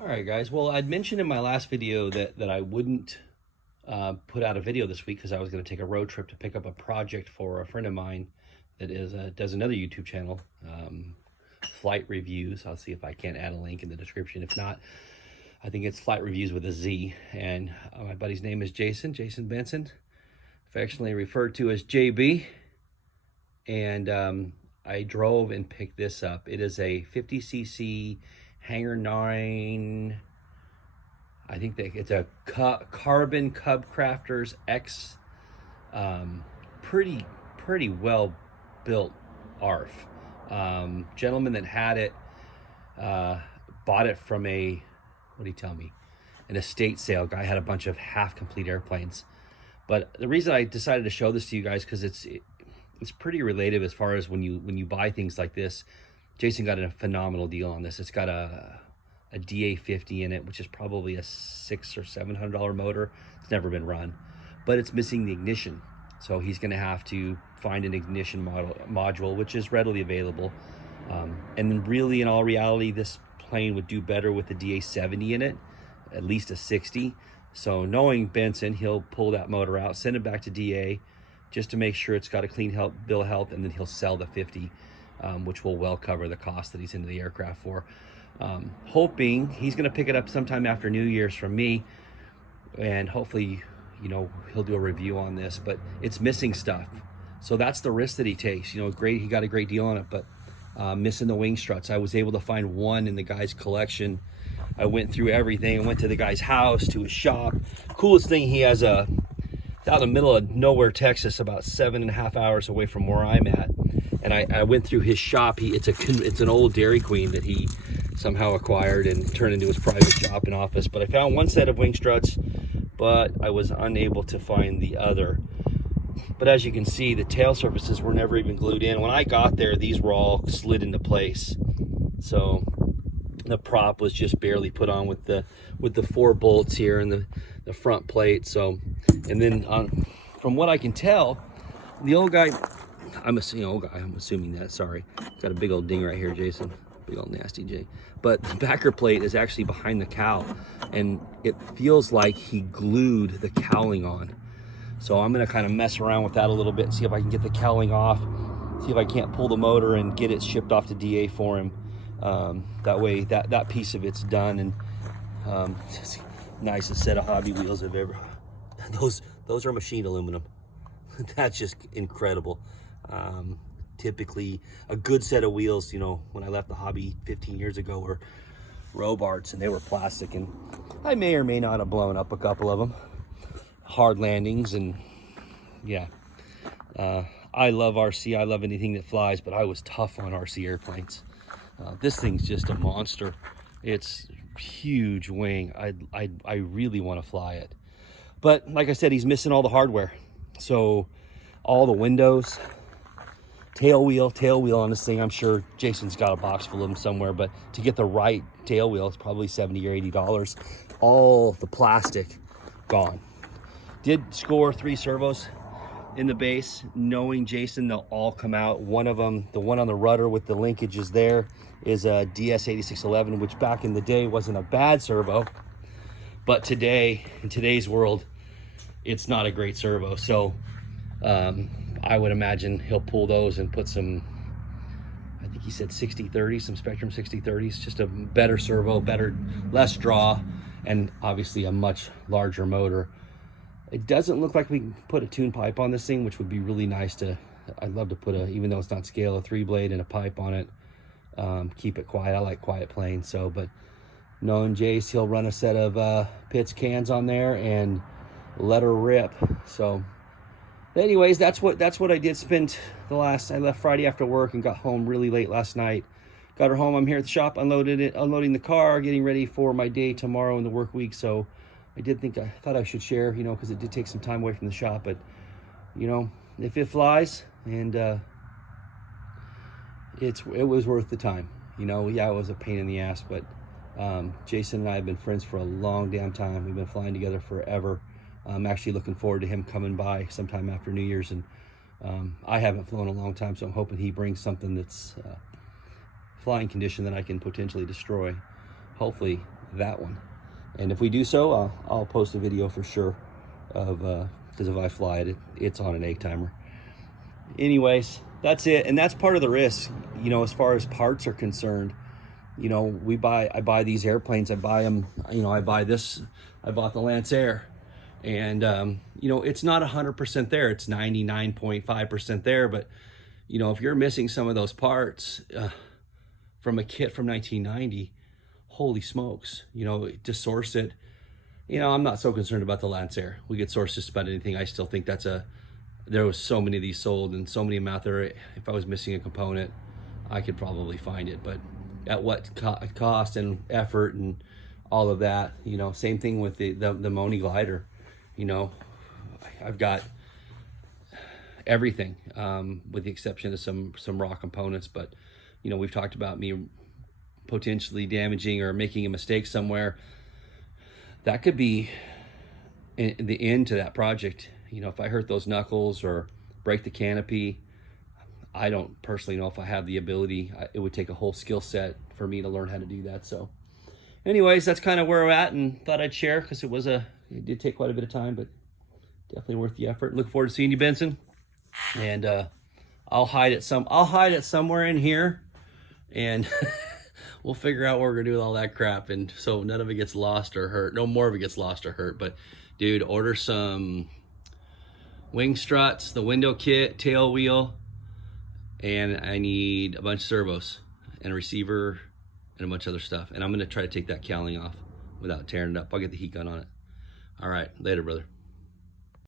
All right, guys. Well, I'd mentioned in my last video that I wouldn't put out a video this week because I was going to take a road trip to pick up a project for a friend of mine that does another YouTube channel, Flight Reviews. I'll see if I can't add a link in the description. If not, I think it's Flight Reviews with a Z. And my buddy's name is Jason Benson, affectionately referred to as JB. And I drove and picked this up. It is a 50cc Hangar 9. I think that it's a Carbon Cub Crafters X. Pretty well built ARF. Gentleman that had it bought it from a, what did he tell me? An estate sale. Guy had a bunch of half complete airplanes. But the reason I decided to show this to you guys because it's pretty related as far as when you buy things like this. Jason got a phenomenal deal on this. It's got a DA50 in it, which is probably a $600 or $700 motor. It's never been run, but it's missing the ignition. So he's going to have to find an ignition module, which is readily available. And then really, in all reality, this plane would do better with the DA70 in it, at least a 60. So knowing Benson, he'll pull that motor out, send it back to DA, just to make sure it's got a clean bill of health, and then he'll sell the 50, which will well cover the cost that he's into the aircraft for. Hoping he's going to pick it up sometime after New Year's from me, and hopefully, he'll do a review on this, but it's missing stuff. So that's the risk that he takes. Great, he got a great deal on it, but missing the wing struts. I was able to find one in the guy's collection. I went through everything. I went to the guy's house, to his shop. Coolest thing, he has out in the middle of nowhere, Texas, about 7.5 hours away from where I'm at. And I went through his shop. It's an old Dairy Queen that he somehow acquired and turned into his private shop and office. But I found one set of wing struts, but I was unable to find the other. But as you can see, the tail surfaces were never even glued in. When I got there, these were all slid into place. So the prop was just barely put on with the 4 bolts here and the front plate. So, and then from what I can tell, the old guy, I'm assuming that, sorry, got a big old ding right here, Jason, big old nasty J. But the backer plate is actually behind the cowl, and it feels like he glued the cowling on. So I'm gonna kind of mess around with that a little bit and see if I can get the cowling off, see if I can't pull the motor and get it shipped off to DA for him. That way that piece of it's done. And nicest set of hobby wheels I've ever, those are machined aluminum. That's just incredible. Typically a good set of wheels, when I left the hobby 15 years ago, were Robarts, and they were plastic, and I may or may not have blown up a couple of them. Hard landings, and yeah. I love RC, I love anything that flies, but I was tough on RC airplanes. This thing's just a monster. It's huge wing. I really want to fly it, but like I said, he's missing all the hardware. So all the windows, tail wheel on this thing, I'm sure Jason's got a box full of them somewhere, but to get the right tail wheel, it's probably $70 or $80. All the plastic gone. Did score 3 servos in the base. Knowing Jason, they'll all come out. One of them, the one on the rudder with the linkages there, is a DS8611, which back in the day wasn't a bad servo, but today, in today's world, it's not a great servo. So I would imagine he'll pull those and put some, I think he said 6030, some Spectrum 6030s, just a better servo, less draw, and obviously a much larger motor. It doesn't look like we can put a tune pipe on this thing, which would be really nice to, I'd love to put even though it's not scale, a 3-blade and a pipe on it. Keep it quiet. I like quiet planes. So, but knowing Jace, he'll run a set of Pitts cans on there and let her rip. So anyways, that's what I did spend I left Friday after work and got home really late last night. Got her home. I'm here at the shop, unloading the car, getting ready for my day tomorrow in the work week. So I thought I should share, because it did take some time away from the shop, but if it flies, and it was worth the time. Yeah, it was a pain in the ass, but Jason and I have been friends for a long damn time. We've been flying together forever. I'm actually looking forward to him coming by sometime after New Year's, and I haven't flown a long time, so I'm hoping he brings something that's flying condition that I can potentially destroy. Hopefully that one. And if we do so, I'll post a video for sure of, because if I fly it, it's on an egg timer. Anyways, that's it. And that's part of the risk, you know, as far as parts are concerned. You know, I buy these airplanes, I buy them, you know, I bought the Lancer, and, you know, it's not 100% there. It's 99.5% there. But, you know, if you're missing some of those parts from a kit from 1990, holy smokes, you know, to source it, you know, I'm not so concerned about the Lancer. We could source just about anything. I still think there was so many of these sold and so many of them out there. If I was missing a component, I could probably find it, but at what cost and effort and all of that, you know. Same thing with the Moni glider. You know, I've got everything, with the exception of some raw components. But, you know, we've talked about me potentially damaging or making a mistake somewhere. That could be the end to that project. You know, if I hurt those knuckles or break the canopy, I don't personally know if I have the ability. It would take a whole skill set for me to learn how to do that. So anyways, that's kind of where we're at, and thought I'd share because it did take quite a bit of time, but definitely worth the effort. Look forward to seeing you, Benson. And I'll hide it somewhere in here, and we'll figure out what we're gonna do with all that crap, and so none of it gets lost or hurt. No more of it gets lost or hurt. But dude, order some wing struts, the window kit, tail wheel, and I need a bunch of servos and a receiver and a bunch of other stuff. And I'm gonna try to take that cowling off without tearing it up. I'll get the heat gun on it. All right, later, brother.